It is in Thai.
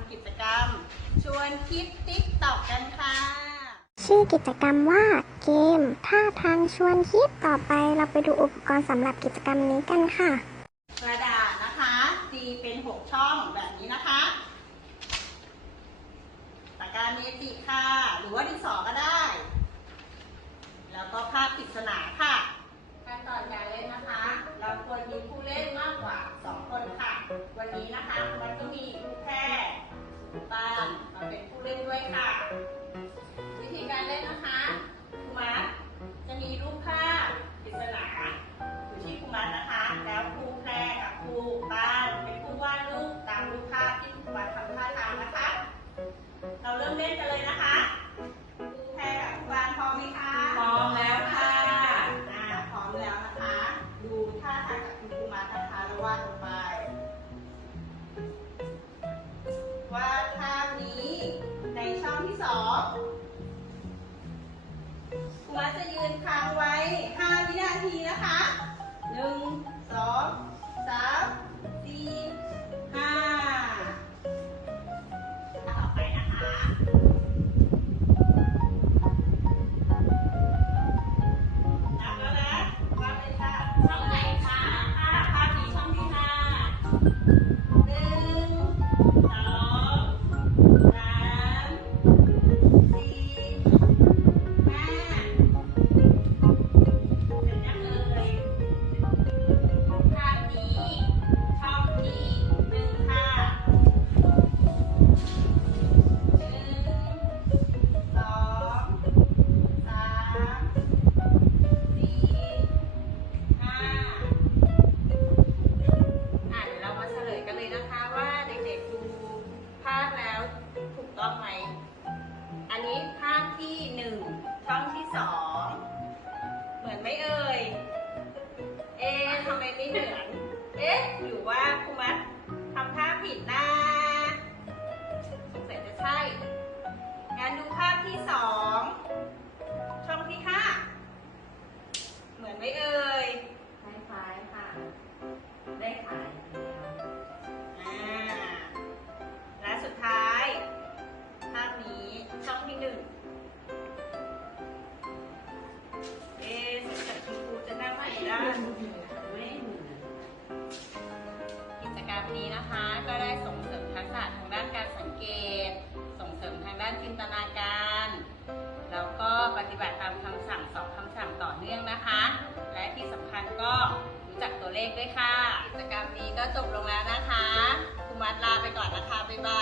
ำกิจกรรม ชวนคิดติ๊กตอกกันค่ะ ชื่อกิจกรรมว่าเกมท่าทางชวนคิดต่อไปเราไปดูอุปกรณ์สำหรับกิจกรรมนี้กันค่ะ กระดาษนะคะตีเป็น6ช่องแบบนี้นะคะปากกาเมจิกค่ะ หรือว่าดินสอก็ได้ แล้วก็ภาพปริศนาค่ะ ครูมัดจะยืนค้างไว้ 5 วินาทีนะคะ 1 2 3 4 5ต่อไปนะคะนับแล้วนะวาดเลยค่ะช่องไหนคะห้าภาพนี้ช่องที่ห้าหนึ่งสองสาม ภาพที่หนึ่งช่องที่สองเหมือนไม่เอ่ย เอ๊ะทำไมไม่เหมือน เอ๊ะหรือว่าครูมัดทำภาพผิดนะสงสัยจะใช่ งั้นดูภาพที่สอง นี้นะคะ ก็ได้ส่งเสริมทักษะทางด้านการสังเกต ส่งเสริมทางด้านจินตนาการ แล้วก็ปฏิบัติตามคำสั่งสอบคำสั่งต่อเนื่องนะคะ และที่สำคัญก็รู้จักตัวเลขด้วยค่ะ กิจกรรมนี้ก็จบลงแล้วนะคะคุณมัดลาไปก่อนนะคะ บ๊ายบาย